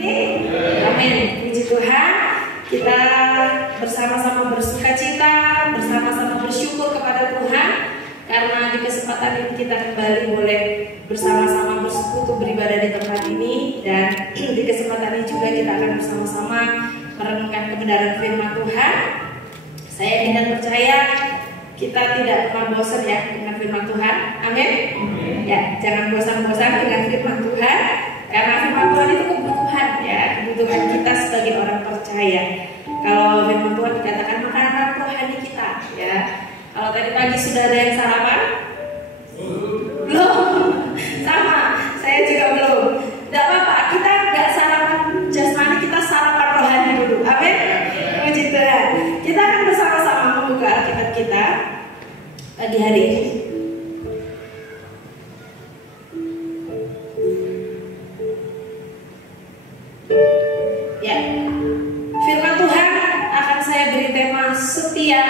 Amin. Puji Tuhan, kita bersama-sama bersuka cita, bersama-sama bersyukur kepada Tuhan karena di kesempatan ini kita kembali boleh bersama-sama bersekutu beribadah di tempat ini, dan di kesempatan ini juga kita akan bersama-sama merenungkan kebenaran firman Tuhan. Saya ingin dan percaya kita tidak pernah bosan ya dengan firman Tuhan. Amin. Ya, jangan bosan-bosan dengan firman Tuhan, karena firman Tuhan itu kebutuhan ya, kebutuhan kita sebagai orang percaya. Kalau firman Tuhan dikatakan makanan rohani kita ya. Kalau tadi pagi sudah ada yang sarapan? Belum. Sama, saya juga belum. Tidak apa-apa, kita nggak sarapan jasmani, kita sarapan rohani dulu. Amin. Puji Tuhan. Kita akan bersama-sama membuka Alkitab kita pagi hari ini. Ya, firman Tuhan akan saya beri tema setia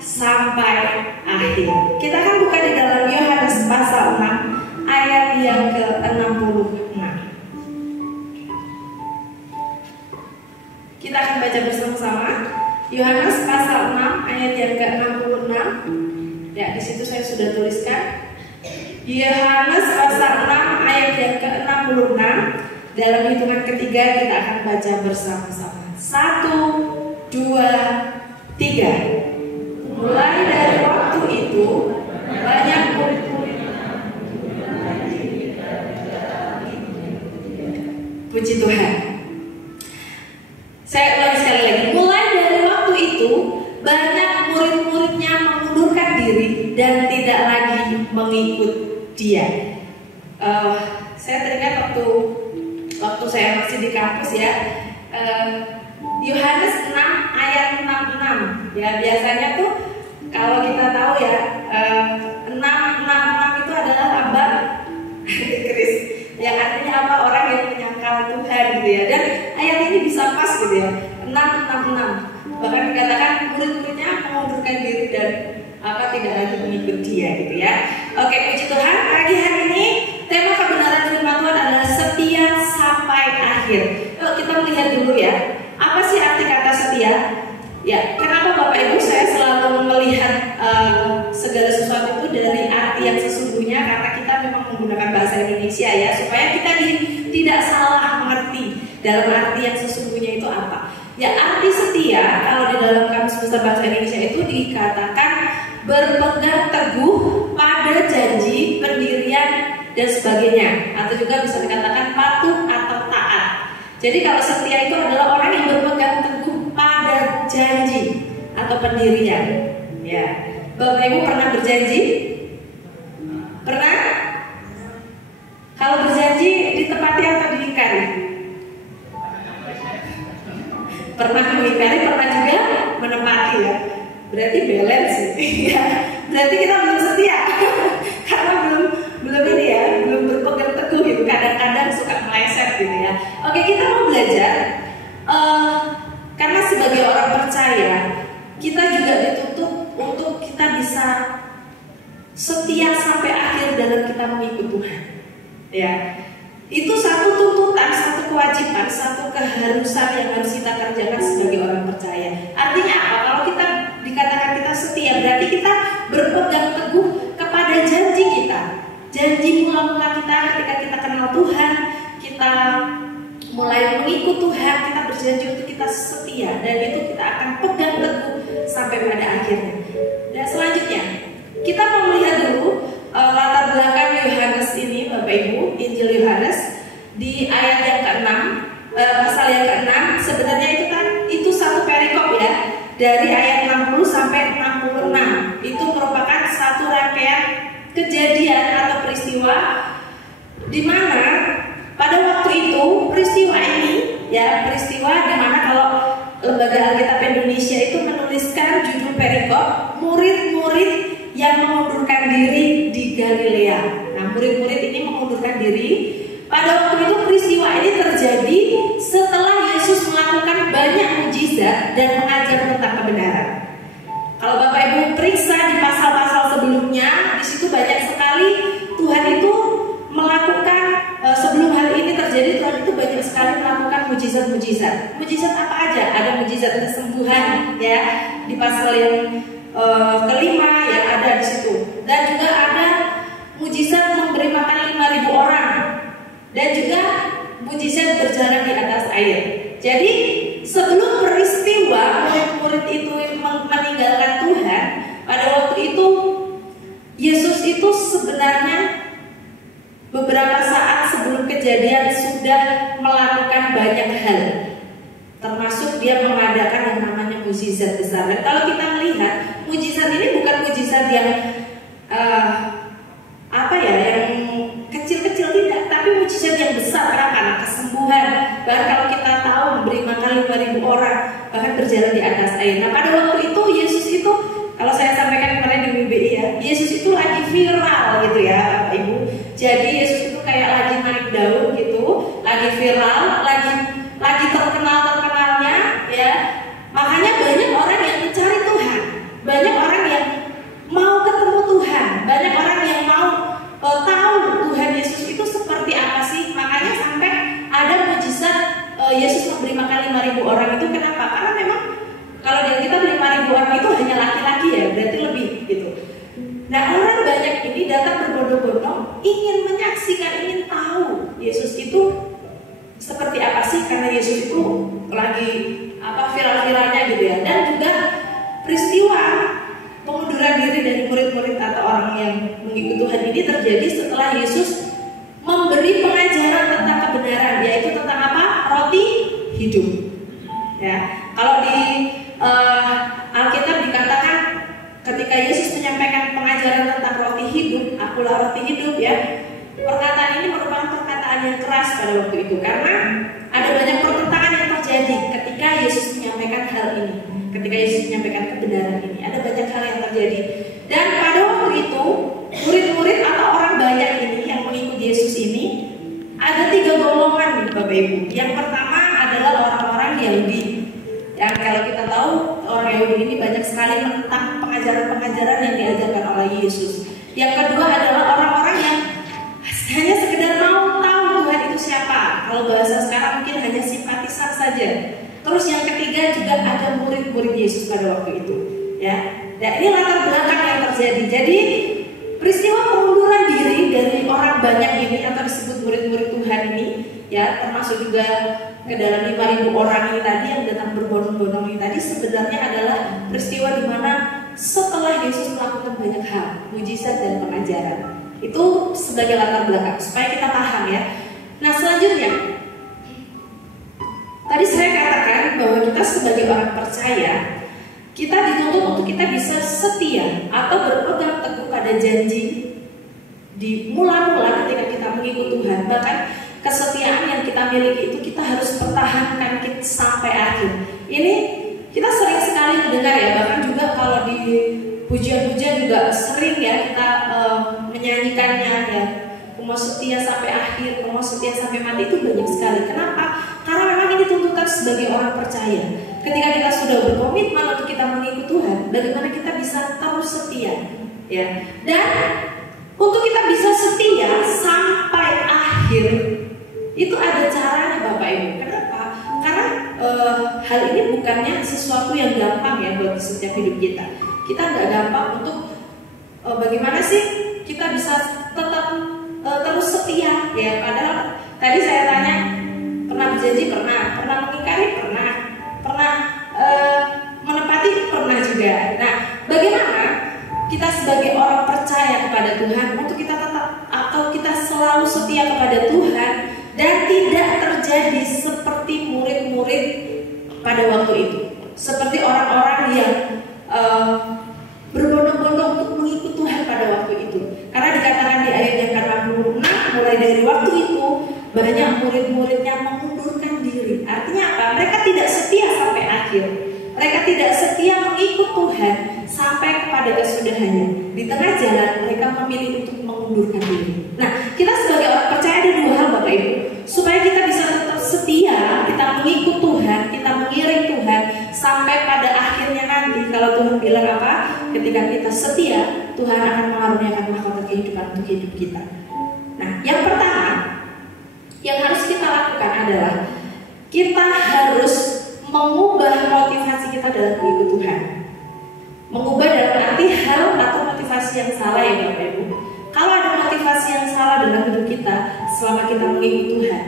sampai akhir. Kita akan buka di dalam Yohanes pasal 6 ayat yang ke-66. Kita akan baca bersama-sama Yohanes pasal 6 ayat yang ke-66. Ya, di situ saya sudah tuliskan Yohanes pasal 6 ayat yang ke-66. Dalam hitungan ketiga kita akan baca bersama-sama. 1, 2, 3. Mulai dari waktu itu banyak puji Tuhan. Saya ulangi sekali lagi. Mulai dari waktu itu banyak murid-muridnya mengundurkan diri dan tidak lagi mengikut dia. Saya teringat waktu saya masih di kampus ya, Yohanes 6 ayat 66 ya, biasanya tuh kalau kita tahu ya 666 itu adalah lambang Kris, yang artinya apa? Orang yang menyangkal Tuhan gitu ya, dan ayat ini bisa pas gitu ya, 666, bahkan dikatakan murid-muridnya mengundurkan diri dan tidak lagi mengikut dia gitu ya. Oke, puji Tuhan, pagi hari ini tema kebenaran firman Tuhan adalah setia sampai akhir. Yuk kita melihat dulu ya, apa sih arti kata setia? Ya, kenapa Bapak Ibu saya selalu melihat segala sesuatu itu dari arti yang sesungguhnya, karena kita memang menggunakan bahasa Indonesia ya, supaya kita tidak salah mengerti dalam arti yang sesungguhnya itu apa. Ya, arti setia kalau di dalam Kamus Besar Bahasa Indonesia itu dikatakan berpegang teguh pada janji, pendirian dan sebagainya, atau juga bisa dikatakan patuh atau taat. Jadi kalau setia itu adalah orang yang berpegang teguh pada janji atau pendirian. Ya, Bapak Ibu pernah berjanji? Pernah? Kalau berjanji ditepati atau diingkari? Pernah mengingkari, pernah juga menepati ya. Berarti balance ya. Berarti kita belum setia karena belum ini ya, belum berpegang teguh gitu. Kadang-kadang suka meleset gitu ya. Oke, kita mau belajar karena sebagai orang percaya kita juga dituntut untuk kita bisa setia sampai akhir dalam kita mengikut Tuhan. Ya, itu satu tuntutan, satu kewajiban, satu keharusan yang harus kita kerjakan sebagai orang percaya. Artinya apa? Kalau kita dikatakan kita setia, berarti kita berpegang teguh kepada janji kita. Janji mula-mula kita ketika kita kenal Tuhan, kita mulai mengikut Tuhan, kita berjanji untuk kita setia, dan itu kita akan pegang teguh sampai pada akhirnya. Dan selanjutnya kita mau melihat dulu latar belakang Yohanes ini, Bapak Ibu, Injil Yohanes di ayat yang ke-6, pasal yang ke-6. Sebenarnya itu satu perikop ya, dari ayat 60 sampai 66. Itu merupakan satu rangkaian kejadian atau peristiwa di mana pada waktu itu peristiwa ini ya, peristiwa di mana kalau Lembaga Alkitab Indonesia itu menuliskan judul perikop murid-murid yang mengundurkan diri di Galilea. Nah, murid-murid ini mengundurkan diri. Pada waktu itu peristiwa ini terjadi setelah Yesus melakukan banyak mukjizat dan mengajar tentang kebenaran. Kalau Bapak Ibu periksa di pasal-pasal sebelumnya, di situ banyak sekali Tuhan itu melakukan sebelum hal ini terjadi, Tuhan itu banyak sekali melakukan mujizat-mujizat. Mujizat apa aja? Ada mujizat kesembuhan ya di pasal yang kelima ya, ada di situ. Dan juga ada mujizat memberi makan 5.000 orang. Dan juga mujizat berjalan di atas air. Jadi sebelum peristiwa murid-murid itu meninggalkan Tuhan, pada waktu itu Yesus itu sebenarnya beberapa saat sebelum kejadian sudah melakukan banyak hal, termasuk dia mengadakan yang namanya mujizat besar. Dan kalau kita melihat mujizat ini bukan mujizat yang yang kecil-kecil, tidak, tapi mujizat yang besar. Karena kesembuhan, bahkan kalau kita tahu memberi makan 5.000 orang, bahkan berjalan di atas air. Nah pada waktu itu Yesus itu, kalau saya sampaikan kemarin di WBI ya, Yesus itu lagi viral gitu ya Bapak Ibu. Jadi Yesus itu kayak lagi naik daun gitu, lagi viral, lagi terkenalnya ya. Makanya banyak orang yang mencari Tuhan, banyak orang yang mau ketemu Tuhan, banyak orang yang mau tahu Tuhan Yesus itu seperti apa sih. Makanya sampai ada mujizat Yesus memberi makan 5.000 orang itu. Kenapa? Karena memang kalau di kita 5.000 orang itu hanya laki-laki ya, berarti lebih gitu. Nah orang banyak ini datang berbondong-bondong ingin menyaksikan, ingin tahu Yesus itu seperti apa sih, karena Yesus itu lagi viral-viralnya gitu ya. Dan juga peristiwa pengunduran diri dari murid-murid atau orang yang mengikuti Tuhan ini terjadi setelah Yesus memberi pengajaran tentang kebenaran, yaitu tentang apa? Roti hidup. Ya, kalau di Alkitab dikatakan ketika Yesus menyampaikan pengajaran tentang roti hidup, akulah roti hidup ya. Perkataan ini merupakan perkataan yang keras pada waktu itu, karena ada banyak pertentangan yang terjadi ketika Yesus menyampaikan hal ini. Ketika Yesus menyampaikan kebenaran ini, ada banyak hal yang terjadi. Dan pada waktu itu murid-murid atau orang banyak ini yang mengikuti Yesus ini, ada 3 golongan Bapak Ibu. Yang pertama adalah orang-orang Yahudi. Yang kalau kita tahu orang Yahudi ini banyak sekali menentang pengajaran-pengajaran yang diajarkan oleh Yesus. Yang kedua adalah orang-orang yang hanya sekedar mau tahu Tuhan itu siapa. Kalau bahasa sekarang mungkin hanya simpatisan saja. Terus yang ketiga juga ada murid-murid Yesus pada waktu itu, ya. Nah ini latar belakang yang terjadi. Jadi peristiwa pengunduran diri dari orang banyak ini atau disebut murid-murid Tuhan ini, ya, termasuk juga ke dalam 5.000 orang ini tadi yang datang berbondong-bondong ini tadi, sebenarnya adalah peristiwa di mana setelah Yesus melakukan banyak hal, mujizat dan pengajaran. Itu sebagai latar belakang supaya kita paham ya. Nah selanjutnya, tadi saya katakan bahwa kita sebagai orang percaya, kita dituntut untuk kita bisa setia atau berpegang teguh pada janji di mula-mula ketika kita mengikuti Tuhan. Bahkan kesetiaan yang kita miliki itu kita harus pertahankan sampai akhir. Ini kita sering sekali mendengar ya, bahkan juga kalau di pujian-pujian juga sering ya kita menyanyikannya ya. Mau setia sampai akhir, mau setia sampai mati, itu banyak sekali. Kenapa? Karena memang ini tuntutan sebagai orang percaya. Ketika kita sudah berkomitmen untuk kita mengikuti Tuhan, bagaimana kita bisa terus setia, ya. Dan untuk kita bisa setia sampai akhir, itu ada caranya Bapak Ibu. Kenapa? Karena hal ini bukannya sesuatu yang gampang ya buat setiap hidup kita. Kita nggak gampang untuk bagaimana sih kita bisa tetap terus setia ya. Padahal tadi saya tanya, pernah berjanji? Pernah mengingkari? Pernah menepati? Pernah juga. Nah bagaimana kita sebagai orang percaya kepada Tuhan untuk kita tetap atau kita selalu setia kepada Tuhan dan tidak terjadi seperti murid-murid pada waktu itu, seperti orang-orang yang berbondong-bondong untuk mengikut Tuhan pada waktu itu. Karena dikatakan di ayat yang ke-66, mulai dari waktu itu banyak murid-muridnya mengundurkan diri. Artinya apa? Mereka tidak setia sampai akhir. Mereka tidak setia mengikut Tuhan sampai kepada kesudahannya. Di tengah jalan mereka memilih untuk mengundurkan diri. Nah, kita sebagai orang percaya ada 2 hal Bapak Ibu, supaya kita bisa tetap setia, kita mengikut Tuhan, kita mengiring Tuhan sampai pada akhirnya nanti. Kalau Tuhan bilang apa? Ketika kita setia, Tuhan akan mengaruniakan mahkota kehidupan untuk hidup kita. Nah, yang pertama yang harus kita lakukan adalah kita harus mengubah motivasi kita dalam mengikut Tuhan. Mengubah dalam arti hal atau motivasi yang salah ya Bapak Ibu. Kalau ada motivasi yang salah dalam hidup kita selama kita mengikut Tuhan,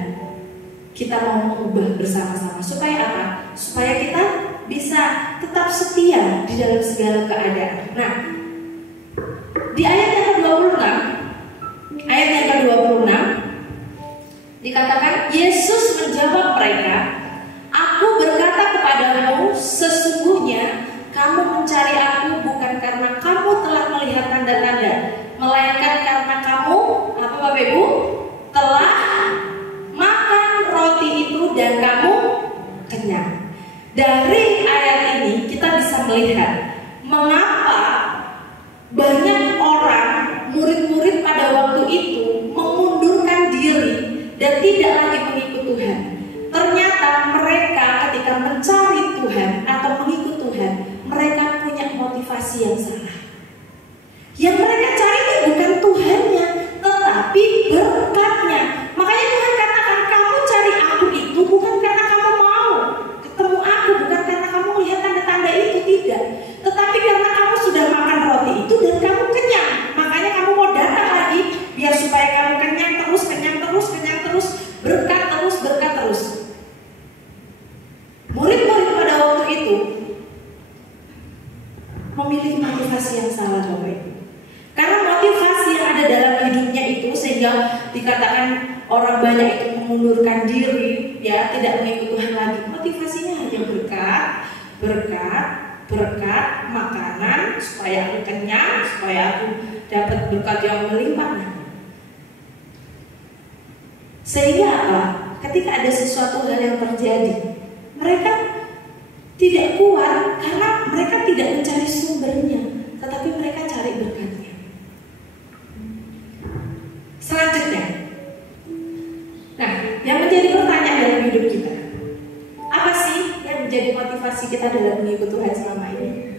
kita mau mengubah bersama-sama. Supaya apa? Supaya kita bisa tetap setia di dalam segala keadaan. Nah, di ayat yang ke-26, dikatakan Yesus menjawab mereka, "Aku berkata kepadamu, sesungguhnya kamu mencari aku bukan karena kamu telah melihat tanda-tanda, melainkan karena kamu apa Bapak Ibu? Telah makan roti itu dan kamu kenyang." Dari ayat ini kita bisa melihat mengapa banyak orang, murid-murid pada waktu itu mengundurkan diri dan tidak lagi mengikut Tuhan. Ternyata mereka ketika mencari Tuhan atau mengikut Tuhan, mereka punya motivasi yang salah. Yang mereka cari itu bukan Tuhannya, tetapi berkatnya. Makanya Tuhan katakan, kamu cari aku itu bukan karena kamu mau ketemu aku, bukan karena kamu lihat tanda-tanda itu, tidak. Tetapi karena kamu sudah makan roti itu dan kamu kenyang. Makanya kamu mau datang lagi, biar supaya kamu kenyang terus, berkat terus. Murid-murid pada waktu itu memiliki motivasi yang salah Bapak Ibu. Karena motivasi yang ada dalam hidupnya itu sehingga dikatakan orang banyak itu mengundurkan diri, ya, tidak mengikut Tuhan lagi. Motivasinya hanya berkat, makanan supaya aku kenyang, supaya aku dapat berkat yang melimpah. Sehingga apa? Ketika ada sesuatu hal yang terjadi, mereka tidak kuat karena mereka tidak mencari sumbernya, tetapi mereka cari berkatnya. Selanjutnya, nah, yang menjadi pertanyaan dalam hidup kita, apa sih yang menjadi motivasi kita dalam mengikut Tuhan selama ini?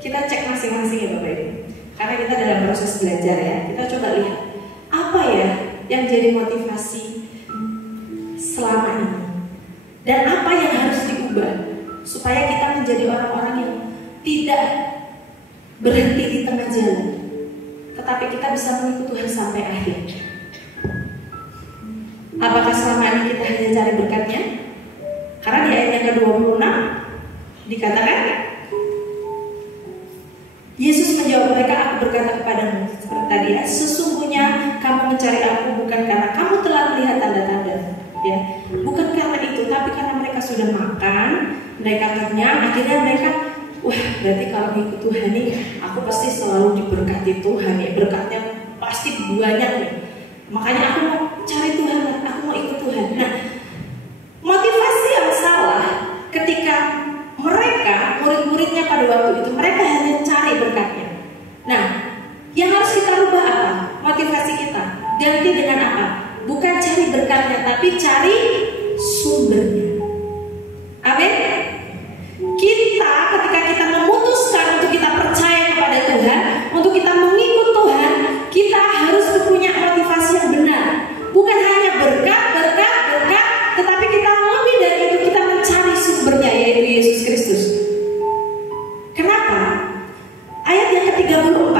Kita cek masing-masing ya Bapak Ibu, karena kita dalam proses belajar ya. Kita coba lihat apa ya yang jadi motivasi selama ini, dan apa yang harus diubah supaya kita menjadi orang-orang yang tidak berhenti di tengah jalan, tetapi kita bisa mengikut Tuhan sampai akhir. Apakah selama ini kita hanya cari berkatnya? Karena di ayat yang ke-26 dikatakan, Yesus menjawab mereka, "Aku berkata kepadamu," seperti tadi ya, "sesungguhnya kamu mencari aku bukan karena kamu telah melihat tanda-tanda." Ya, bukan karena itu, tapi karena mereka sudah makan, mereka kenyang, akhirnya mereka, wah, berarti kalau mengikut Tuhan nih, aku pasti selalu diberkati Tuhan ya, berkatnya pasti banyak nih. Makanya aku mau cari Tuhan, aku mau ikut Tuhan. Nah, motivasi yang salah ketika mereka, murid-muridnya pada waktu itu, mereka hanya cari berkatnya. Nah, yang harus kita rubah apa? Motivasi kita ganti dengan apa? Bukan cari berkatnya, tapi cari sumbernya. Amin. Kita ketika kita memutuskan untuk kita percaya kepada Tuhan, untuk kita mengikut Tuhan, kita harus punya motivasi yang benar. Bukan hanya berkat, tetapi kita lebih dari itu, kita mencari sumbernya, yaitu Yesus Kristus. Kenapa? Ayat yang ke-34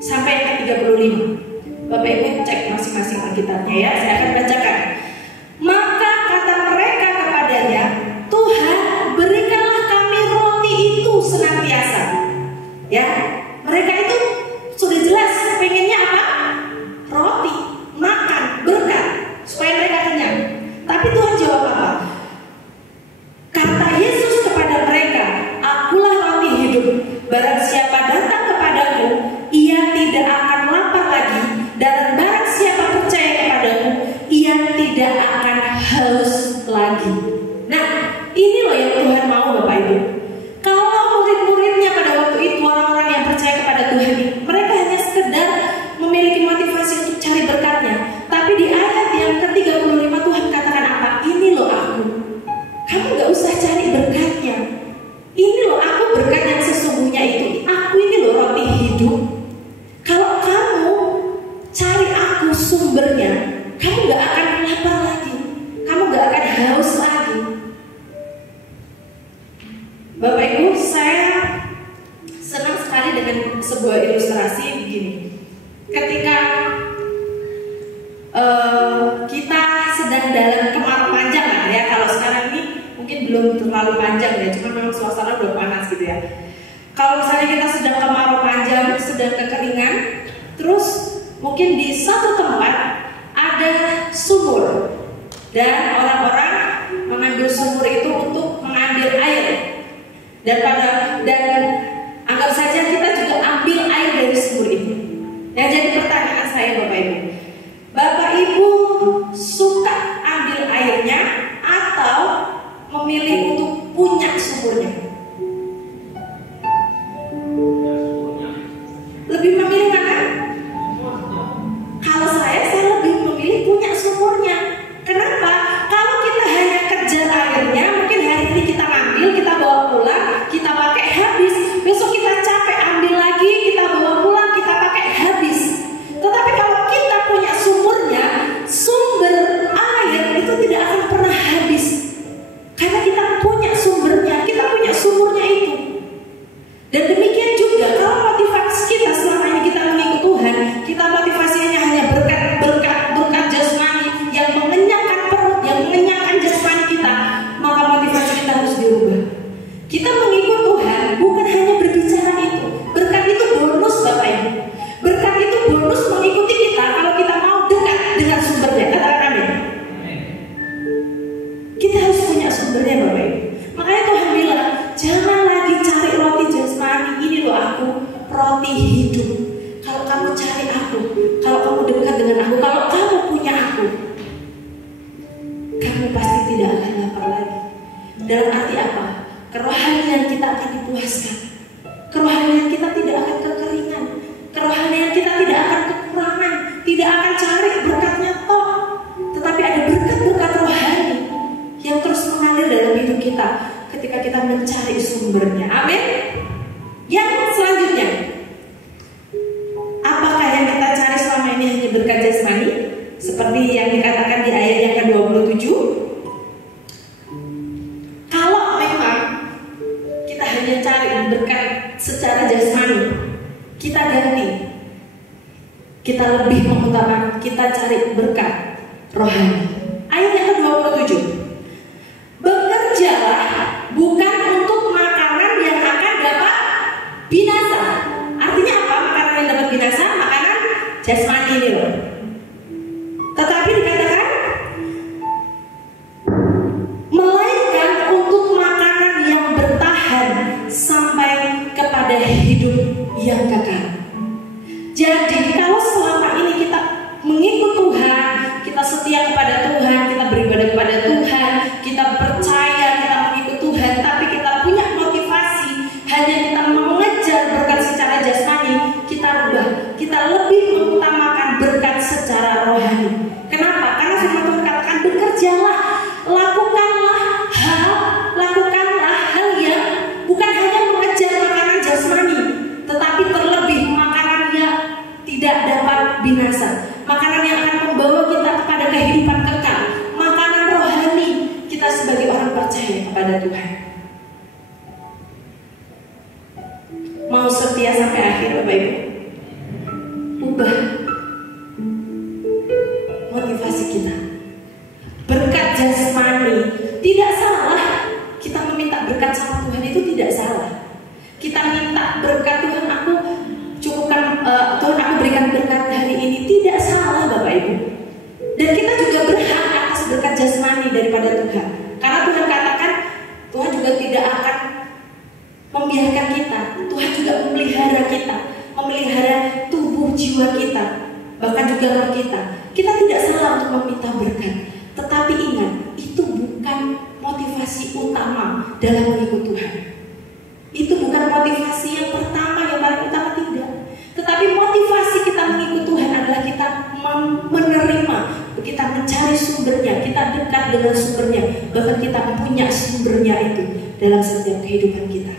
sampai yang ke-35. Bapak Ibu cek masing-masing Alkitabnya ya, saya akan bacakan. Maka kata mereka kepadanya, "Tuhan, berikanlah kami roti itu senantiasa." Ya, mereka itu sudah jelas pengennya apa? Roti, makan, berkat, supaya mereka kenyang. Tapi Tuhan jawab apa? Kata Yesus kepada mereka, "Akulah roti hidup. Barang siapa datang kepadaku, ia tidak akan lapar lagi. Dan barang siapa percaya kepadaku, ia tidak akan haus lagi." Nah, ini loh yang Tuhan mau Bapak Ibu. Kalau murid-muridnya pada waktu itu, orang-orang yang percaya kepada Tuhan, mereka hanya sekedar memiliki motivasi untuk cari berkatnya. Tapi di ayat yang ke-35 Tuhan katakan apa? Ini loh aku. Kamu gak usah cari berkatnya. Ini loh aku, berkat yang sesungguhnya itu. Aku ini loh roti hidup. Kalau kamu cari aku sumbernya, kamu gak akan lapar lagi. sedang dalam kemarau panjang lah ya. Kalau sekarang ini mungkin belum terlalu panjang ya, cuma memang suasana udah panas gitu ya. Kalau misalnya kita sedang kemarau panjang, sedang kekeringan, terus mungkin di satu tempat ada sumur dan orang-orang mengambil sumur itu untuk mengambil air, dan anggap saja kita juga ambil air dari sumur itu. Yang jadi pertanyaan saya Bapak Ibu suka ambil airnya atau memilih untuk punya sumurnya? Lebih memilih mana? Kalau saya lebih memilih punya sumurnya. Kenapa? Kalau kita hanya kejar airnya, mungkin hari ini kita ambil, kita bawa pulang, kita pakai habis. Besok kita capek ambil lagi, kita bawa pulang, kita pakai habis. Tetapi kalau kita punya sumurnya, sumber air itu tidak akan pernah habis. Karena kita punya sumbernya, kita punya sumurnya itu. Dan demikian juga kalau motivasi kita selama ini kita mengikut Tuhan, kita motivasinya hanya berkat jasmani yang mengenyangkan perut, yang mengenyangkan jasmani kita, maka motivasi kita harus diubah. Kita mengikut Tuhan bukan hanya berbicara itu. Berkat itu bonus Bapak Ibu. Berkat itu bonus mengikuti kita kalau kita mau dekat dengan sumbernya. Katakan amin. Kita harus punya sumbernya Bapak Ibu. Makanya Tuhan bilang, jangan lagi cari roti jasmani. Ini loh aku, roti hidup. Kalau kamu cari aku, kalau kamu dekat dengan aku, kalau kamu punya aku, kamu pasti tidak akan lapar lagi. Dalam arti apa? Kerohanian kita akan dipuaskan. Kerohanian kita tidak akan kekeringan. Kerohanian kita tidak akan kekurangan. Tidak akan cari berkatnya toh, tetapi ada berkat-berkat rohani yang terus mengalir dalam hidup kita ketika kita mencari sumbernya. Amin. Yang selanjutnya, apakah yang kita cari selama ini hanya berkat jasmani? Seperti yang dikatakan di ayat yang ke-27. Kalau memang kita hanya cari berkat secara jasmani, kita ganti. Kita lebih mengutamakan kita cari berkat rohani. Ayat yang ke-27. Bekerjalah bukan untuk makanan yang akan dapat binasa. Artinya apa makanan yang dapat binasa? Makanan jasmani ini loh. Tetapi dikatakan melainkan untuk makanan yang bertahan sampai kepada hidup yang kekal. Jadi kalau selama ini kita mengikut Tuhan, kita setia kepada Tuhan, kita beribadah kepada Tuhan, kita percaya, kita mengikut Tuhan, tapi kita punya motivasi hanya kita mengejar berkat secara jasmani, kita rubah. Kita lebih mengutamakan berkat secara rohani. Kenapa? Karena firman Tuhan katakan bekerjalah, lakukanlah hal yang bukan hanya mengejar makanan jasmani, tetapi terlebih makanan yang tidak dapat binasa, makanan yang akan membawa kita kepada kehidupan kekal, makanan rohani kita sebagai orang percaya kepada Tuhan. Mau setia sampai akhir Bapak Ibu? Ubah motivasi kita. Berkat jasmani tidak salah. Kita meminta berkat sama Tuhan itu tidak salah. Kita minta berkat Tuhan, aku cukupkan, Tuhan aku berikan berkat hari ini, tidak salah Bapak Ibu. Dan kita juga berhak atas berkat jasmani daripada Tuhan. Karena Tuhan katakan Tuhan juga tidak akan membiarkan kita. Tuhan juga memelihara kita, memelihara tubuh jiwa kita, bahkan juga roh kita. Kita tidak salah untuk meminta berkat. Tetapi ingat, itu bukan motivasi utama dalam mengikut Tuhan. Itu bukan motivasi yang pertama, yang paling utama, tidak. Tetapi motivasi kita mengikut Tuhan adalah kita menerima, kita mencari sumbernya, kita dekat dengan sumbernya, bahkan kita punya sumbernya itu dalam setiap kehidupan kita.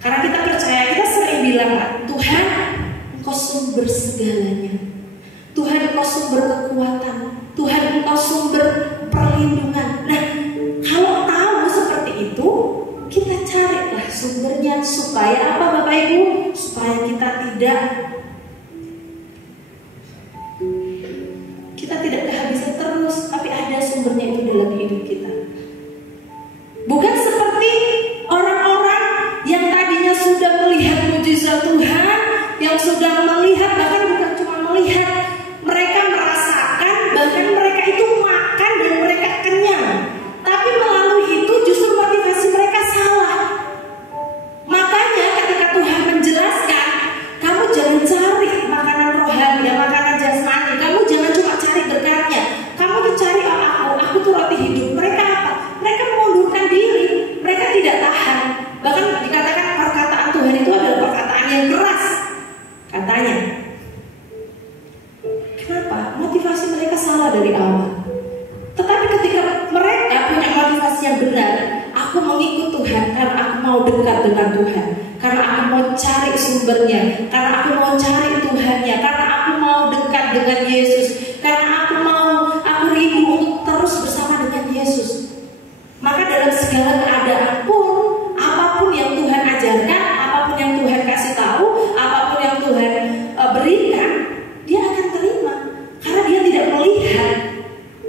Karena kita percaya, kita sering bilang, Tuhan, Engkau sumber segalanya. Tuhan, Engkau sumber kekuatan. Tuhan, Engkau sumber perlindungan. Nah, kalau tahu seperti itu, kita carilah sumbernya. Supaya apa Bapak Ibu? Supaya kita tidak kehabisan terus, tapi ada sumbernya mau dekat dengan Tuhan, karena aku mau cari sumbernya, karena aku mau cari Tuhannya, karena aku mau dekat dengan Yesus, karena aku rindu untuk terus bersama dengan Yesus. Maka dalam segala keadaan pun, apapun yang Tuhan ajarkan, apapun yang Tuhan kasih tahu, apapun yang Tuhan berikan, dia akan terima. Karena dia tidak melihat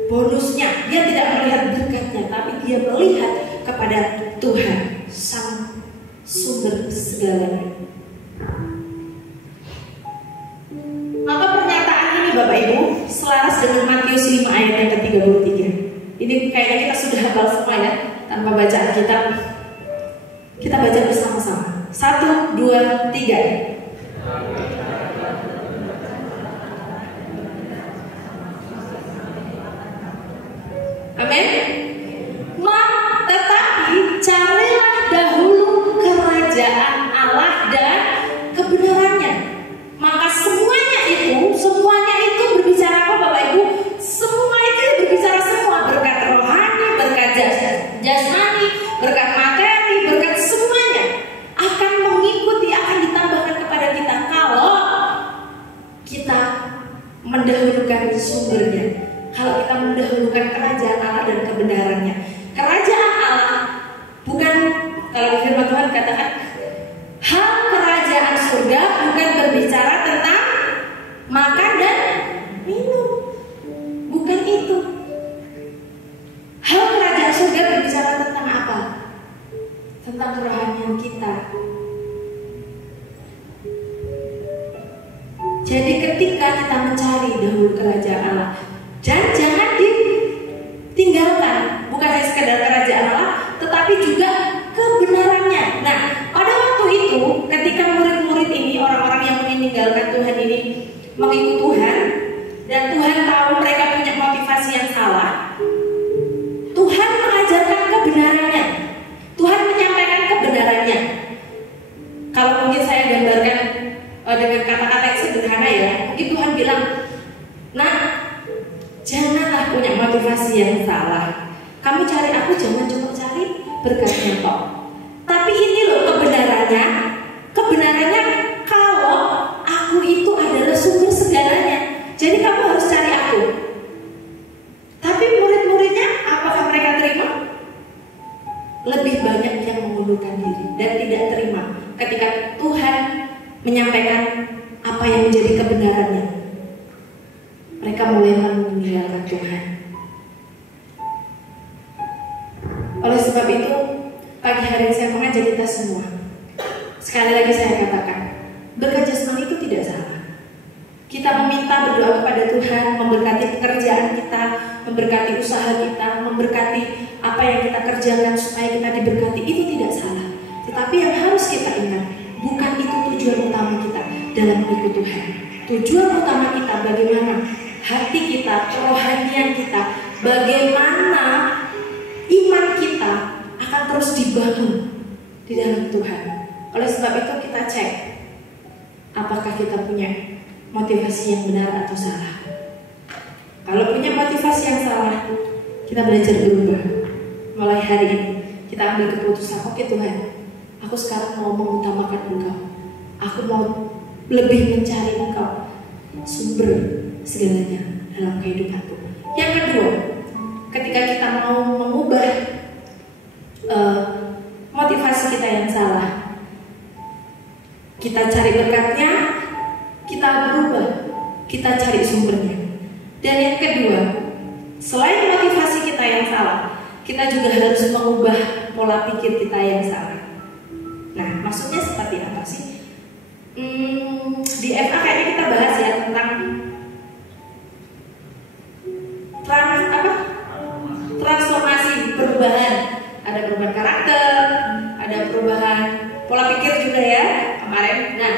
bonusnya, dia tidak melihat berkatnya, tapi dia melihat kepada Tuhan, Sang Sumber segalanya. Maka pernyataan ini Bapak Ibu selaras dengan Matius 5 ayat yang ke-33. Ini kayaknya kita sudah hafal semua ya, tanpa bacaan kita baca bersama-sama. 1, 2, 3. Amin. Tetapi carilah dahulu kerajaan Allah dan kebenarannya, maka semuanya itu berbicara apa Bapak Ibu? Semua itu berbicara semua, berkat rohani, berkat jasmani, berkat materi, berkat semuanya akan mengikuti, akan ditambahkan kepada kita kalau kita mendahulukan sumbernya. Kalau kita mendahulukan kerajaan Allah dan kebenarannya. Kerajaan Allah bukan, kalau di firman Tuhan dikatakan, hal kerajaan surga bukan berbicara tentang makan dan minum. Bukan itu. Hal kerajaan surga berbicara tentang apa? Tentang kerohanian kita. Jadi ketika kita mencari dahulu kerajaan Allah, dan jangan ditinggalkan, bukan hanya sekedar kerajaan Allah, tetapi juga kebenarannya. Nah, pada waktu itu, ketika murid-murid ini, orang-orang yang meninggalkan Tuhan ini, mengikut Tuhan, dan Tuhan tahu mereka punya motivasi yang salah, Tuhan mengajarkan kebenarannya. Tuhan menyampaikan kebenarannya. Kalau mungkin saya gambarkan dengan kata-kata yang sederhana ya, mungkin Tuhan bilang, nah, janganlah punya motivasi yang salah. Kamu cari aku jangan cuma cari berkatnya kok. Tapi ini loh kebenarannya. Kebenarannya kalau aku itu adalah sumber segalanya. Jadi kamu harus cari aku. Tapi murid-muridnya apakah mereka terima? Lebih banyak yang mengundurkan diri dan tidak terima ketika Tuhan menyampaikan apa yang menjadi kebenarannya. Mereka mulai meninggalkan Tuhan. Oleh sebab itu, pagi hari ini saya mengajak kita semua. Sekali lagi saya katakan, berkat jasmani itu tidak salah. Kita meminta berdoa kepada Tuhan, memberkati pekerjaan kita, memberkati usaha kita, memberkati apa yang kita kerjakan supaya kita diberkati, itu tidak salah. Tetapi yang harus kita ingat, bukan itu tujuan utama kita dalam mengikut Tuhan. Tujuan utama kita bagaimana hati kita, kerohanian kita, bagaimana iman kita akan terus dibangun di dalam Tuhan. Oleh sebab itu kita cek, apakah kita punya motivasi yang benar atau salah. Kalau punya motivasi yang salah, kita belajar berubah. Mulai hari ini kita ambil keputusan, oke Tuhan, aku sekarang mau mengutamakan Engkau. Aku mau lebih mencari Engkau, sumber segalanya dalam kehidupanku. Yang kedua, ketika kita mau mengubah motivasi kita yang salah, kita cari berkatnya, kita berubah, kita cari sumbernya. Dan yang kedua, selain motivasi kita yang salah, kita juga harus mengubah pola pikir kita yang salah. Nah, maksudnya seperti apa sih? Di FA kayaknya kita bahas ya tentang transformasi, perubahan. Ada perubahan karakter, ada perubahan pola pikir juga ya kemarin. Nah,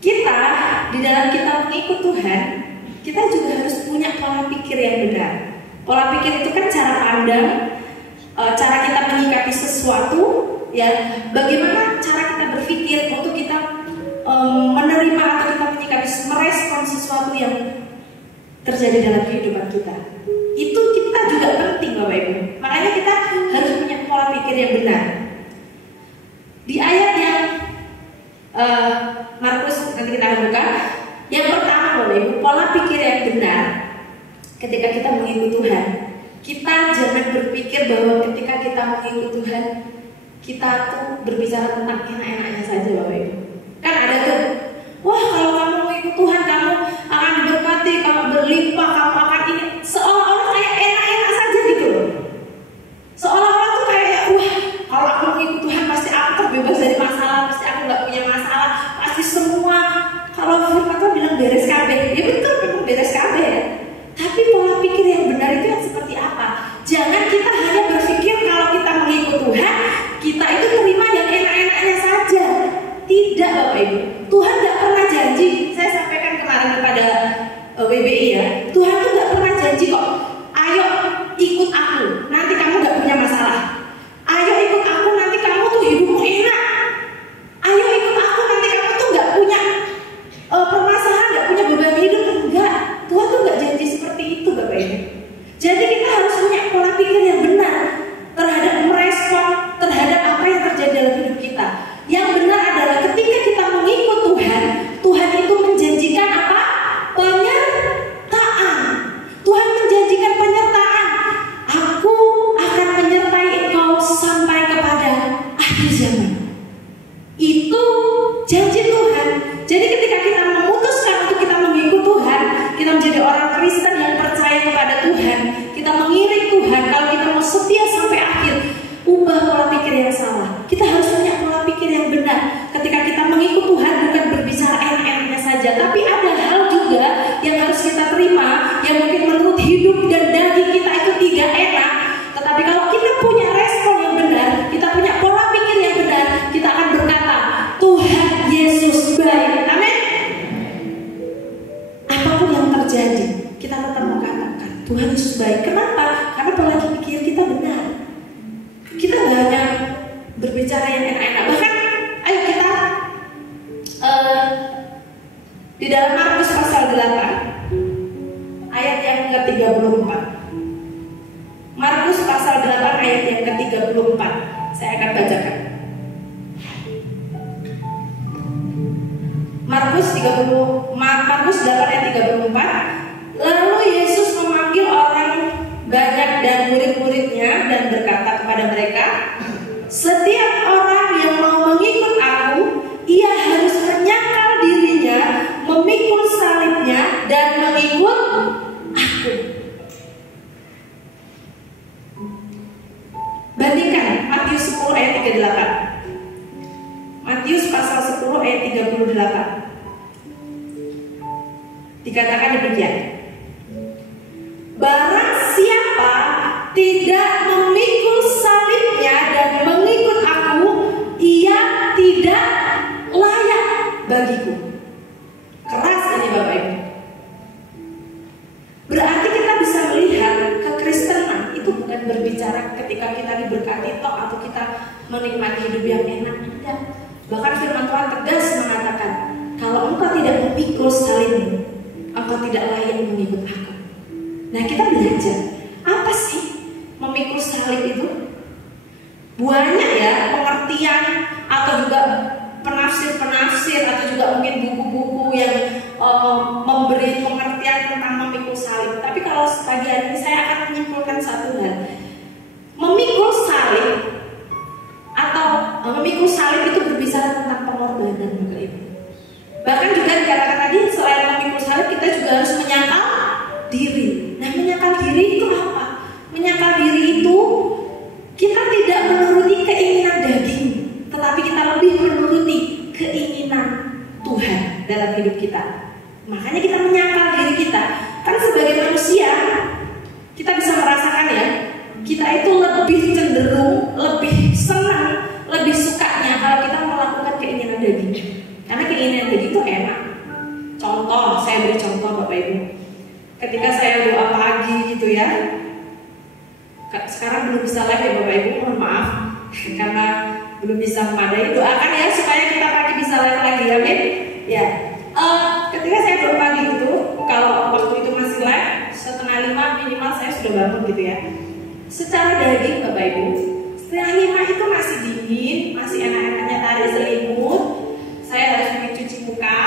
kita di dalam kita mengikut Tuhan, kita juga harus punya pola pikir yang benar. Pola pikir itu kan cara pandang, cara kita menyikapi sesuatu, ya. Bagaimana cara kita berpikir untuk kita menerima atau kita menyikapi, merespon sesuatu yang terjadi dalam kehidupan kita. Itu kita juga penting Bapak Ibu. Makanya kita harus punya pola pikir yang benar. Kita jangan berpikir bahwa ketika kita mengikut Tuhan, kita tuh berbicara tentang enak-enaknya saja Bapak Ibu. Kan ada tuh, wah kalau kamu mengikut Tuhan kamu akan diberkati, kamu berlimpah, kamu akan ini. Seolah-olah kayak enak-enak saja gitu loh. Seolah-olah tuh kayak, wah kalau aku mengikut Tuhan pasti aku terbebas dari masalah, pasti aku gak punya masalah, pasti semua. Kalau firman Tuhan bilang beres kabeh, ya betul memang beres kabeh ya. Tapi pola pikir yang benar itu yang seperti apa? Jangan kita hanya berpikir kalau kita mengikut Tuhan, kita itu terima yang enak-enaknya saja. Tidak Bapak Ibu, Tuhan gak pernah janji. Saya sampaikan kemarin kepada WBI ya, Tuhan tuh gak pernah janji kok, ayo ikut aku, nanti kamu gak punya masalah. Ayo ikut aku, nanti kamu tuh hidupmu enak. Ayo ikut aku, nanti kamu tuh gak punya permasalahan, gak punya beban hidup. Enggak, Tuhan tuh gak janji seperti itu Bapak Ibu. Jadi kita harus punya pola pikir yang benar terhadap merespon terhadap apa yang terjadi dalam hidup kita. Yang benar adalah ketika kita mengikut Tuhan, Tuhan itu menjanjikan apa? Penyertaan. Tuhan menjanjikan penyertaan. Aku akan menyertai engkau sampai kepada akhir zaman. Itu janji Tuhan. Jadi ketika kita memutuskan untuk kita mengikut Tuhan, kita menjadi orang Kristen yang percaya kepada Tuhan, kita mengiring Tuhan, kalau kita mau setia sampai akhir, ubah pola pikir yang salah. Kita harus punya pola pikir yang benar. Ketika kita mengikut Tuhan, bukan berbicara enak-enaknya saja, tapi ada hal juga yang harus kita terima, yang mungkin menurut hidup dan daging kita itu tidak enak. Tetapi kalau kita punya respon yang benar, kita punya pola pikir yang benar, kita akan berkata, Tuhan Yesus baik. Amin. Apapun yang terjadi, kita tetap mengatakan Tuhan Yesus baik. Kenapa? Karena pola pikir kita benar. Kita gak hanya berbicara yang enak-enak. Bahkan ayo kita di dalam Markus pasal 8 ayat yang ke-34. Markus pasal 8 ayat yang ke-34. Saya akan bacakan. Markus 8 ayat 34. Lalu Yesus memanggil orang banyak dan murid-muridnya dan berkata kepada mereka, setiap orang yang mau mengikut aku, ia harus menyangkal dirinya, memikul salibnya dan mengikut aku. Bandingkan Matius 10 ayat 38. Matius pasal 10 ayat 38. Dikatakan demikian. Barang siapa tidak memikul salibnya dan mengikut aku, ia tidak layak bagiku. Keras ini Bapak Ibu. Berarti kita bisa melihat kekristenan itu bukan berbicara ketika kita diberkati toh atau kita menikmati hidup yang enak. Tidak. Bahkan firman Tuhan tegas mengatakan, kalau engkau tidak memikul salibmu, engkau tidak layak mengikut aku. Nah kita belajar, apa sih memikul salib itu? Banyak ya pengertian atau juga penafsir-penafsir atau juga mungkin buku-buku yang memberi pengertian tentang memikul salib. Tapi kalau pagi hari ini saya akan menyimpulkan satu hal. Memikul salib atau memikul salib itu berbicara tentang pengorbanan Bapak Ibu. Bahkan juga dikatakan tadi selain memikul salib kita juga harus menyangkal diri. Nah menyangkal diri itu apa? Menyangkal diri itu kita tidak menuruti keinginan daging, tetapi kita lebih menuruti keinginan Tuhan dalam hidup kita. Makanya kita menyangkal diri kita. Kan sebagai manusia kita bisa merasakan ya, kita itu lebih cenderung, lebih senang, lebih sukanya kalau kita melakukan keinginan daging. Karena keinginan daging itu enak. Contoh, saya beri contoh Bapak Ibu. Ketika saya doa pagi gitu ya, sekarang belum bisa live ya Bapak Ibu, mohon maaf karena belum bisa memadai. Doakan ya supaya kita pagi bisa live lagi, amin. Ya, ketika saya doa pagi itu, kalau waktu itu masih live 4:30 minimal saya sudah bangun gitu ya. Secara daging Bapak Ibu, 4:30 itu masih dingin, masih enak-enaknya tarik selimut. Saya harus mencuci muka,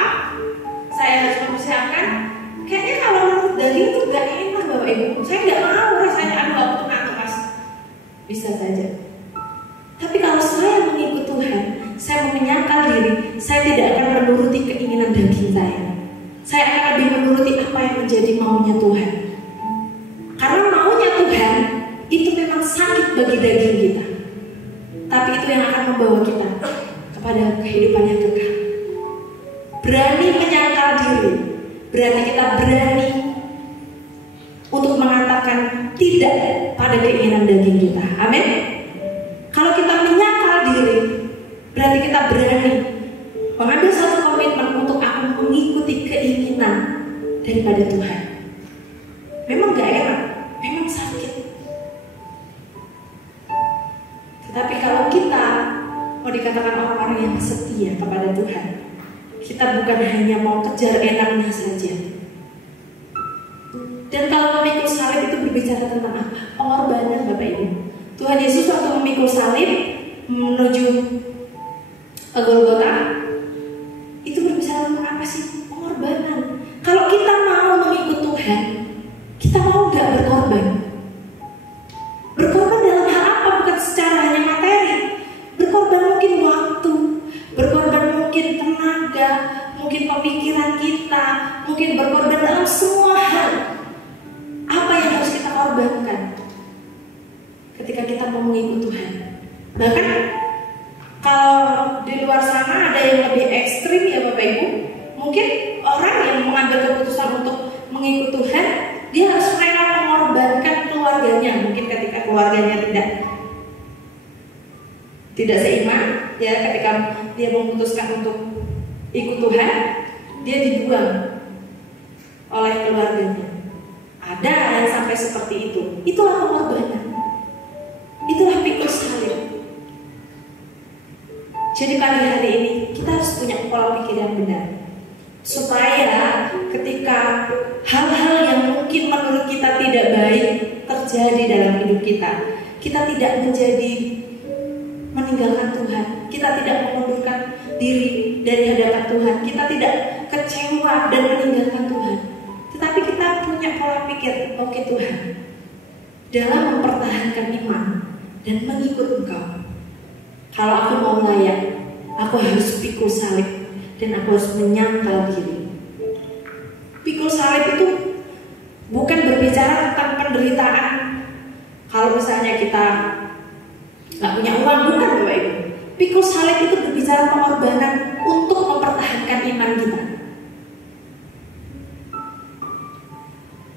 saya harus mempersiapkan. Kayaknya kalau menurut daging itu gak enak Bapak Ibu. Saya gak mau rasanya, aduh aku Bisa saja. Tapi kalau saya mengikut Tuhan, saya menyangkal diri, saya tidak akan menuruti keinginan daging saya. Saya akan lebih menuruti apa yang menjadi maunya Tuhan. Karena maunya Tuhan itu memang sakit bagi daging kita, tapi itu yang akan membawa kita kepada kehidupan yang kekal. Berani menyangkal diri, berarti kita berani untuk mengatakan tidak pada keinginan daging kita. Amin. Kalau kita menyangkal diri, berarti kita berani mengambil satu komitmen untuk aku mengikuti keinginan daripada Tuhan. Memang gak enak, memang sakit. Tetapi kalau kita mau dikatakan orang-orang yang setia kepada Tuhan, kita bukan hanya mau kejar enaknya saja. Dan kalau memikul salib itu berbicara tentang apa? Pengorbanan, Bapak Ibu. Tuhan Yesus waktu memikul salib menuju Golgota, itu berbicara tentang apa sih? Pengorbanan. Kalau kita mau mengikut Tuhan, kita mau gak berkorban? Berkorban dalam hal apa? Bukan secara hanya materi. Berkorban mungkin waktu, berkorban mungkin tenaga, mungkin pemikiran kita, mungkin berkorban dalam semua hal. Apa yang harus kita korbankan ketika kita mau mengikut Tuhan? Bahkan kalau di luar sana ada yang lebih ekstrim ya Bapak Ibu. Mungkin orang yang mengambil keputusan untuk mengikut Tuhan, dia harus rela mengorbankan keluarganya. Mungkin ketika keluarganya tidak seiman, ya ketika dia memutuskan untuk ikut Tuhan, dia dibuang oleh keluarganya. Ada yang sampai seperti itu. Itulah pengorbanan. Itulah pikul salib. Jadi pagi hari ini kita harus punya pola pikir yang benar, supaya ketika hal-hal yang mungkin menurut kita tidak baik terjadi dalam hidup kita, kita tidak menjadi meninggalkan Tuhan, kita tidak mengundurkan diri dari hadapan Tuhan, kita tidak kecewa dan meninggalkan Tuhan. Tetapi kita punya pola pikir, oke Tuhan, dalam mempertahankan iman dan mengikut Engkau, kalau aku mau layak, aku harus pikul salib dan aku harus menyangkal diri. Pikul salib itu bukan berbicara tentang penderitaan. Kalau misalnya kita nggak punya uang, bukan Bapak Ibu. Pikul salib itu berbicara pengorbanan untuk mempertahankan iman kita.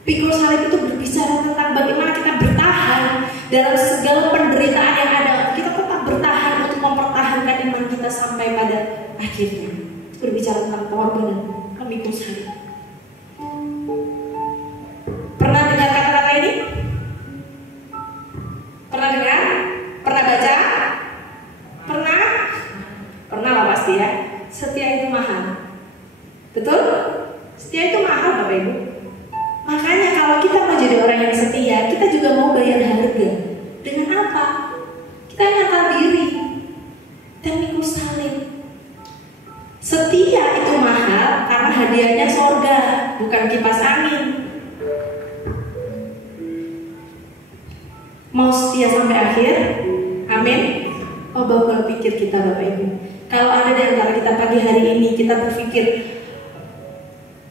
Pikul salib itu berbicara tentang bagaimana kita bertahan dalam segala penderitaan yang ada. Kita tetap bertahan untuk mempertahankan iman kita sampai pada akhirnya. Itu berbicara tentang pengorbanan, memikul salib. Pernah dengar kata-kata ini? Pernah dengar? Pernah baca? Pernah? Pernah lah pasti ya. Setia itu mahal. Betul? Setia itu mahal Bapak Ibu. Makanya kalau kita mau jadi orang yang setia, kita juga mau bayar harga. Dengan apa? Kita nyata diri dan mikul salib. Setia itu mahal karena hadiahnya sorga, bukan kipas angin. Mau setia sampai akhir? Amin. Bawa pikir kita Bapak Ibu. Kalau ada di antara kita pagi hari ini kita berpikir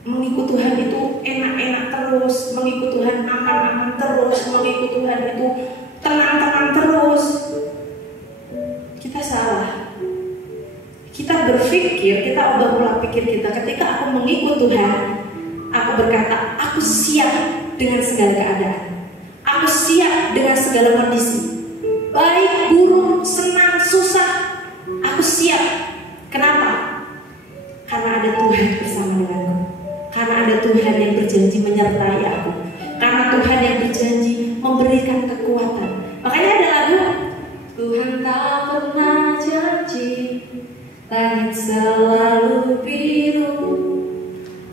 mengikut Tuhan itu enak-enak terus, mengikut Tuhan aman-aman terus, mengikut Tuhan itu tenang-tenang terus, kita salah. Kita berpikir, kita ubah pola pikir kita. Ketika aku mengikut Tuhan, aku berkata, aku siap dengan segala keadaan, aku siap dengan segala kondisi, baik, buruk, senang, susah, aku siap. Kenapa? Karena ada Tuhan bersama denganku. Karena ada Tuhan yang berjanji menyertai aku. Karena Tuhan yang berjanji memberikan kekuatan. Makanya ada lagu, Tuhan tak pernah janji langit selalu biru,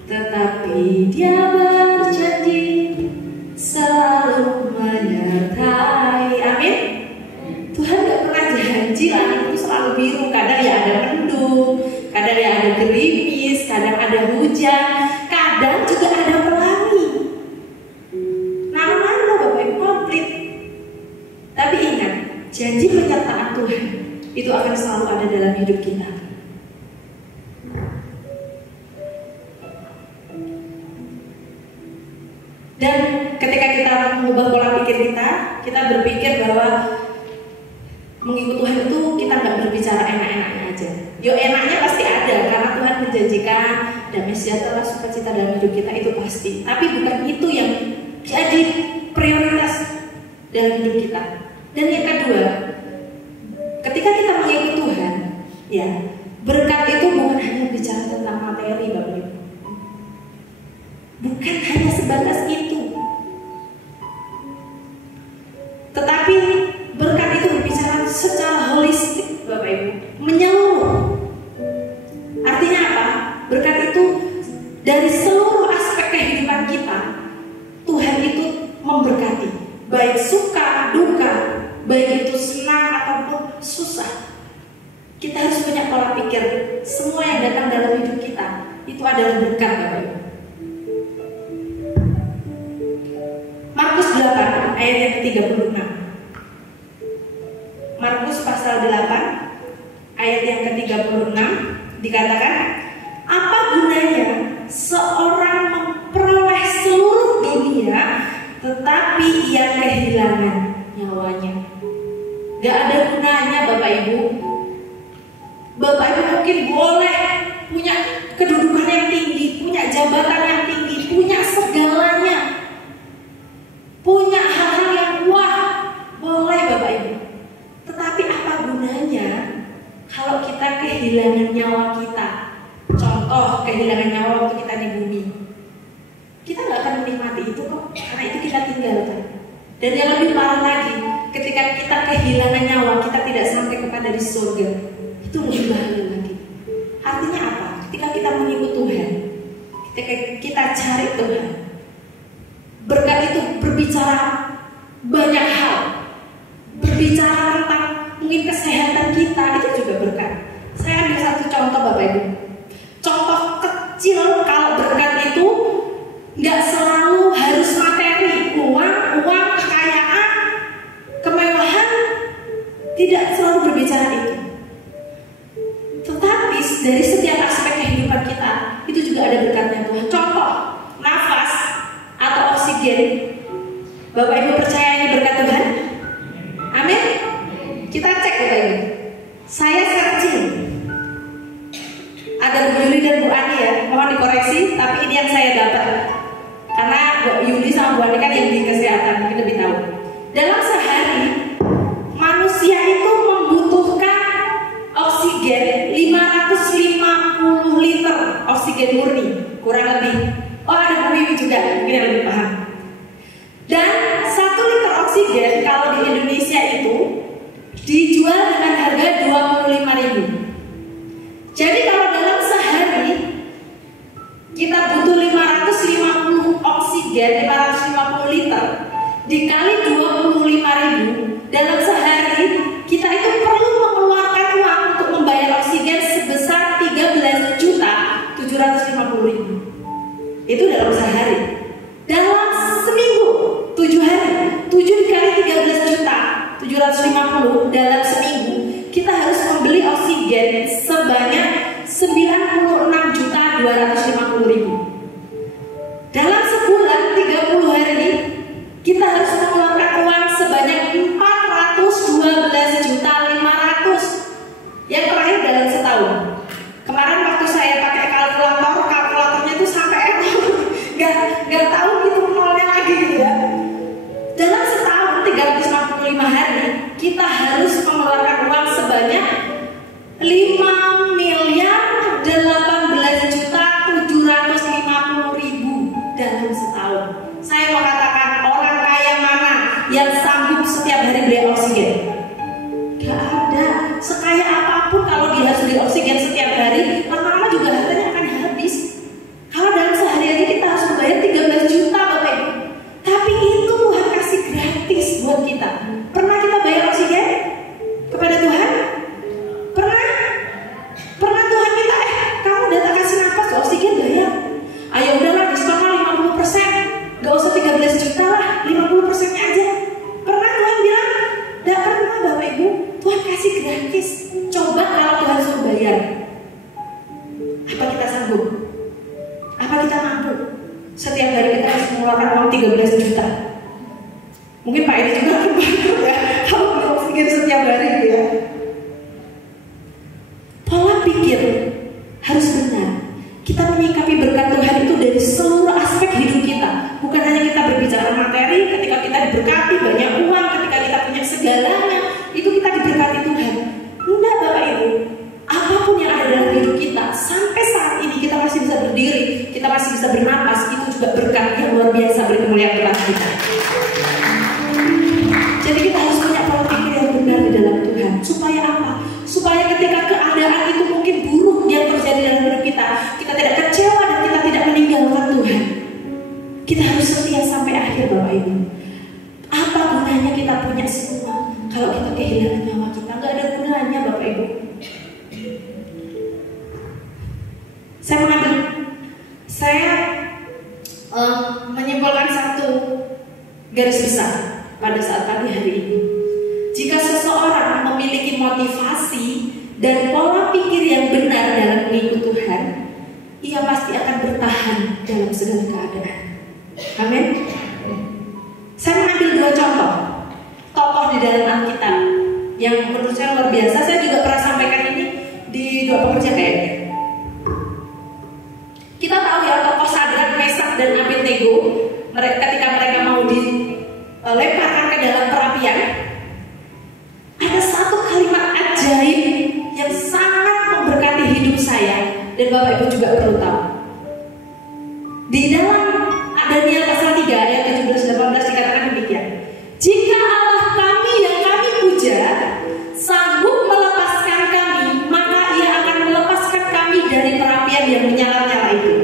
tetapi Dia berjanji selalu menyertai. Amin. janji penyertaan Tuhan itu akan selalu ada dalam hidup kita. Dan ketika kita mengubah pola pikir kita berpikir bahwa mengikut Tuhan itu kita nggak berbicara enak-enaknya aja. Yo enaknya pasti ada karena Tuhan menjanjikan damai sejahtera, sukacita dalam hidup kita itu pasti. Tapi bukan itu yang jadi prioritas dalam hidup kita. Dan yang kedua, ketika kita mengikut Tuhan, ya berkat itu bukan hanya bicara tentang materi, Bapak Ibu. Bukan hanya sebatas itu. Tetapi berkat itu berbicara secara holistik, Bapak Ibu, menyeluruh. Artinya apa? Berkat itu dari seluruh aspek kehidupan kita, Tuhan itu memberkati, baik suka, duka, baik itu senang ataupun susah. Kita harus punya pola pikir, semua yang datang dalam hidup kita itu adalah berkat, Bapak Ibu. Markus 8 ayat yang ke-36. Markus pasal 8 ayat yang ke-36 dikatakan, apa gunanya seorang memperoleh seluruh dunia tetapi ia kehilangan nyawanya? Gak ada gunanya, Bapak Ibu. Bapak Ibu mungkin boleh punya kedudukan yang tinggi, punya jabatan yang tinggi, punya segalanya, punya hal-hal yang wah, boleh Bapak Ibu. Tetapi apa gunanya kalau kita kehilangan nyawa kita? Contoh, kehilangan nyawa waktu kita di bumi. Kita gak akan menikmati itu kok, karena itu kita tinggalkan. Dan yang lebih parah lagi, ketika kita kehilangan nyawa, kita tidak sampai kepada di surga. Itu lebih bahaya lagi. Artinya apa? Ketika kita mengikut Tuhan, ketika kita cari Tuhan, berkat itu berbicara banyak hal. Berbicara tentang mungkin kesehatan kita, itu juga berkat. Saya ambil satu contoh, Bapak Ibu. Contoh kecil, kalau berkat itu nggak selalu harus materi, uang, kekayaan, kemewahan, tidak selalu berbicara itu. Tetapi dari setiap aspek kehidupan kita, itu juga ada berkatnya Tuhan. Contoh, nafas atau oksigen. Bapak Ibu percaya ini berkat Tuhan? Amin. Kita cek, Bapak Ibu. Saya searching. Ada Bu Yuli dan Bu Ani ya, mohon dikoreksi, tapi ini yang saya dapat. Karena Bu Yuli sama Bu Ani kan yang di kesehatan, mungkin lebih tahu. Dalam sehari, manusia itu membutuhkan oksigen 550 liter oksigen murni, kurang lebih. Oh, ada Bu Wiwi juga, mungkin yang lebih paham. Dan 1 liter oksigen kalau di Indonesia itu dijual dengan harga 25.000. Jadi kalau dalam sehari kita butuh 550 oksigen, 550 liter dikali 25.000, dalam sehari kita itu perlu mengeluarkan uang untuk membayar oksigen sebesar 13.750.000. Itu dalam sehari. Dalam seminggu 7 hari, 7 dikali 13.750 dalam seminggu, kita harus membeli oksigen sebanyak 96.250.000. Dalam sebulan 30 hari, kita harus mengeluarkan uang sebanyak 412.500.000. Yang terakhir dalam setahun. Kemarin waktu saya pakai kalkulatornya itu sampai error. Gak tahu itu nolnya lagi gitu ya. Dalam setahun 355 hari, kita harus mengeluarkan uang sebanyak 5.018.750.000 dalam setahun. Saya mau katakan, orang kaya mana yang sanggup setiap hari beli oksigen? Gak ada. Sekaya apapun kalau dia harus beli oksigen setiap hari, lama-lama juga harganya akan habis. Kalau dalam sehari aja kita harus membayar 13 juta, Bapak Ibu. Tapi itu Tuhan kasih gratis buat kita. Pernah kita bayar oksigen kepada Tuhan? Pernah Tuhan minta, kamu Coba kalau Tuhan suruh bayar, apa kita sanggup? Apa kita mampu? Setiap hari kita harus mengeluarkan uang 13 juta. Mungkin Pak Edi juga akan bangkrut ya kalau belum pikir setiap hari gitu ya. Pola pikir harus benar. Kita menyikapi berkat Tuhan itu dari seluruh aspek hidup kita. Bukan hanya kita berbicara materi, ketika kita diberkati banyak uang, ketika kita punya segalanya, itu kita diberkati Tuhan. Enggak Bapak Ibu, apapun yang ada dalam hidup kita, sampai saat ini kita masih bisa berdiri, kita masih bisa bernapas, itu juga berkat yang luar biasa bagi kemuliaan Tuhan kita. Jadi kita harus punya pola pikir yang benar di dalam Tuhan. Supaya apa? Supaya ketika keadaan itu mungkin buruk yang terjadi dalam hidup kita, kita tidak kecewa dan kita tidak meninggalkan Tuhan. Kita harus setia sampai akhir Bapak Ibu. Apa gunanya kita punya semua kalau kita kehilangan nyawa kita? Nggak ada gunanya Bapak Ibu. Saya menyimpulkan satu garis besar pada saat pagi hari ini. Jika seseorang memiliki motivasi dan pola pikir yang benar dalam mengikut Tuhan, ia pasti akan bertahan dalam segala keadaan. Amin. Saya mengambil 2 contoh tokoh di dalam Alkitab yang menurut saya luar biasa. Saya juga pernah sampaikan ini di 2 pekerja kayaknya. Kita tahu ya tokoh Sadrak, Mesak dan Abednego, ketika mereka mau dilemparkan ke dalam perapian, ada satu kalimat ajaib yang sangat memberkati hidup saya dan Bapak Ibu juga perlu tahu. Di dalam Daniel pasal 3 ayat 17-18 dikatakan demikian. Jika Allah kami yang kami puja sanggup melepaskan kami, maka ia akan melepaskan kami dari perapian yang menyala-nyala itu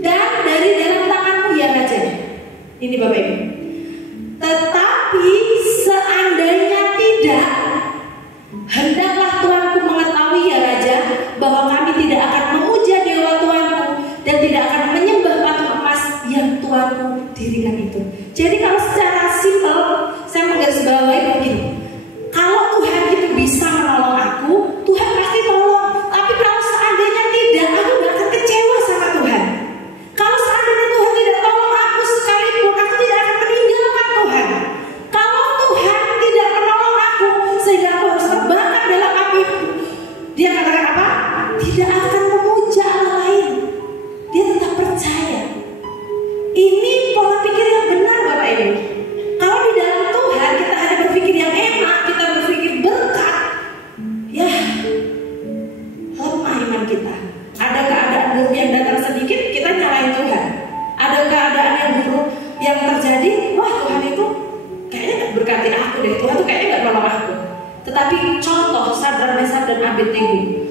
dan dari dalam tanganmu ya Raja. Ini Bapak Ibu. Tetapi seandainya tidak, hendaklah Tuanku mengetahui ya Raja, bahwa kami tidak akan memuja dewa Tuanku dan tidak akan menyembah patung emas yang Tuanku dirikan itu. Jadi kalau secara simpel saya menggarisbawahi begini, kalau Tuhan itu bisa menolong aku, Tuhan pasti tolong. Tapi kalau seandainya tidak, aku gak akan kecewa sama Tuhan. Kalau seandainya Tuhan tidak tolong aku sekalipun, aku tidak akan meninggalkan Tuhan. Kalau Tuhan tidak menolong aku sehingga aku harus terbakar dalam api, dia katakan apa? Tidak akan memuja Allah lain. Dia tetap percaya. Ini pola pikir yang benar Bapak Ibu. Kalau di dalam Tuhan kita hanya berpikir yang enak, kita berpikir berkat, ya lemah iman kita. Ada keadaan buruk yang datang sedikit, kita nyalain Tuhan. Ada keadaan yang buruk yang terjadi, wah Tuhan itu kayaknya gak berkati aku deh, Tuhan tuh kayaknya gak nolong aku. Tetapi contoh Sadrak, Mesak dan Abednego,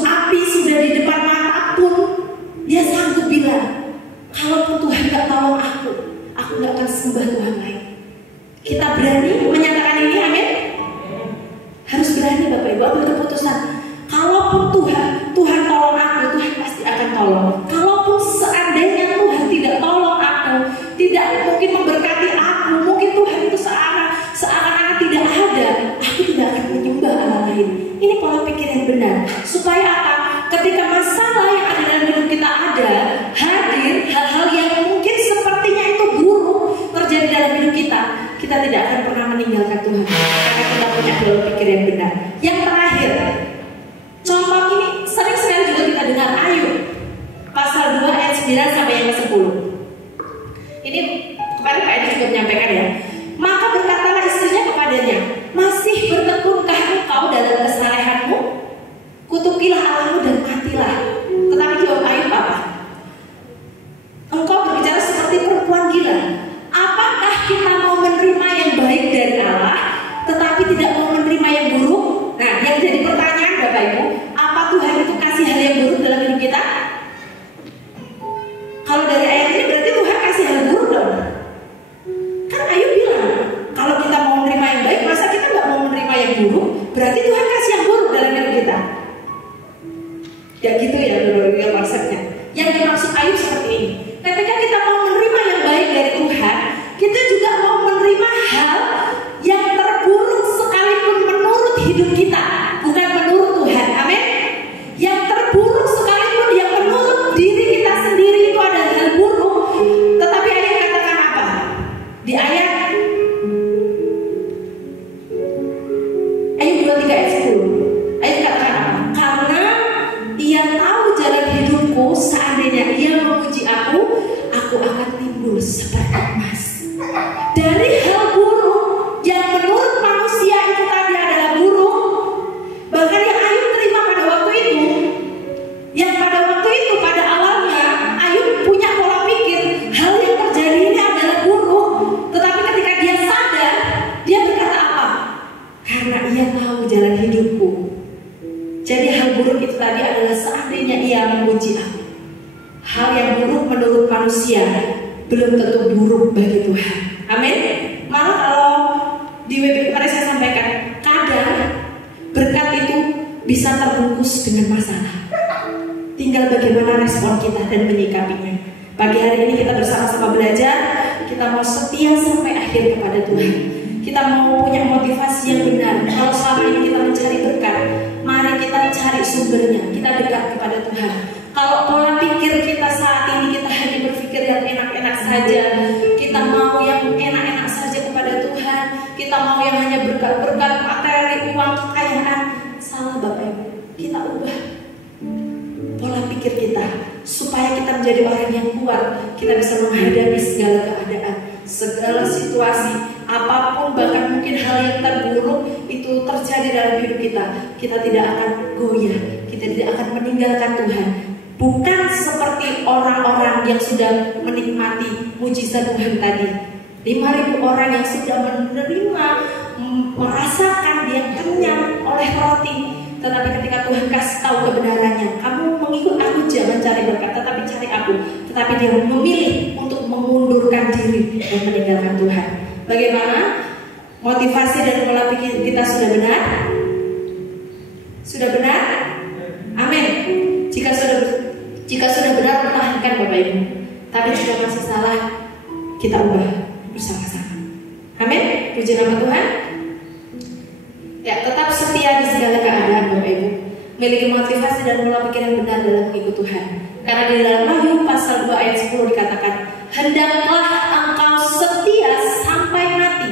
api sudah di depan mata pun dia sanggup bilang, kalaupun Tuhan gak tolong aku gak akan sembah Tuhan lain. Kita berani menyatakan ini, amin? Harus berani Bapak Ibu, ambil keputusan. Kalaupun Tuhan tolong aku, Tuhan pasti akan tolong. Kalaupun seandainya Tuhan tidak tolong aku, tidak mungkin memberkati aku, mungkin Tuhan itu seakan-akan tidak ada, aku tidak akan menyembah Allah lain. Ini pola pikir yang benar. Supaya apa? Ketika masalah yang ada dalam hidup kita hadir hal-hal yang mungkin sepertinya itu buruk terjadi dalam hidup kita tidak akan pernah meninggalkan Tuhan karena kita punya pola pikir yang benar. Yang terakhir, contoh ini sering sekali juga kita dengar, Ayub pasal 2 ayat 9 sampai yang ke-10. Ini kemarin Pak Edi juga menyampaikan ya. Maka berkatalah istrinya kepadanya, masih bertekunkah engkau dalam kesalehanmu? Kutukilah Allahmu dan matilah. Tetapi jawab Ayub apa? Engkau berbicara seperti perempuan gila. Apakah kita mau menerima yang baik dari Allah, tetapi tidak mau menerima yang buruk? Nah, yang jadi pertanyaan Bapak Ibu, apa Tuhan itu kasih hal yang buruk dalam hidup kita? Kalau dari ayat ini berarti Tuhan kasih hal buruk dong. Kan Ayub bilang, kalau kita mau menerima yang baik, masa kita nggak mau menerima yang buruk? Berarti Tuhan kasih yang buruk dalam hidup kita. Ya gitu ya, benar-benar konsepnya. Yang dimaksud Ayub seperti ini. Ketika kita mau menerima yang baik dari Tuhan, kita juga mau menerima hal yang terburuk sekalipun menurut hidup kita. Engkau jalan hidupku. Jadi hal buruk itu tadi adalah seandainya ia memuji aku. Hal yang buruk menurut manusia belum tentu buruk bagi Tuhan. Amin. Malah kalau di webinar kemarin saya sampaikan, kadang berkat itu bisa terbungkus dengan masalah. Tinggal bagaimana respon kita dan menyikapinya. Pagi hari ini kita bersama-sama belajar. Kita mau setia sampai akhir kepada Tuhan. Kita mau punya motivasi yang benar. Kalau selama ini kita mencari berkat, mari kita cari sumbernya. Kita dekat kepada Tuhan. Kalau pola pikir kita saat ini, kita hanya berpikir yang enak-enak saja, kita mau yang enak-enak saja kepada Tuhan, kita mau yang hanya berkat-berkat materi, uang, kekayaan. Salah Bapak Ibu. Kita ubah pola pikir kita supaya kita menjadi orang yang kuat. Kita bisa menghadapi segala keadaan, segala situasi, apapun, bahkan mungkin hal yang terburuk itu terjadi dalam hidup kita. Kita tidak akan goyah, kita tidak akan meninggalkan Tuhan. Bukan seperti orang-orang yang sudah menikmati mujizat Tuhan tadi. 5.000 orang yang sudah menerima, merasakan dia kenyang oleh roti. Tetapi ketika Tuhan kasih tahu kebenarannya, kamu mengikut aku jangan cari berkat, tetapi cari aku. Tetapi dia memilih untuk mengundurkan diri dan meninggalkan Tuhan. Bagaimana? Motivasi dan pola pikir kita sudah benar? Sudah benar? Amin. Jika sudah benar, pertahankan Bapak Ibu. Tapi jika masih salah, kita ubah bersama-sama. Amin. Puji nama Tuhan. Ya, tetap setia di segala keadaan Bapak Ibu. Miliki motivasi dan pola pikir yang benar dalam mengikut Tuhan. Karena di dalam Wahyu pasal 2 ayat 10 dikatakan, hendaklah engkau setia sampai mati,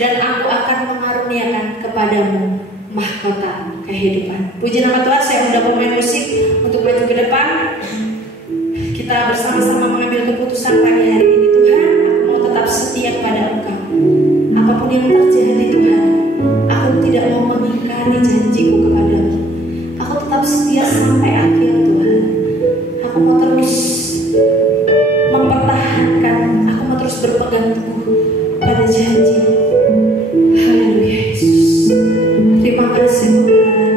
dan aku akan mengaruniakan kepadamu mahkota kehidupan. Puji nama Tuhan. Saya undang pemain musik untuk maju ke depan. Kita bersama-sama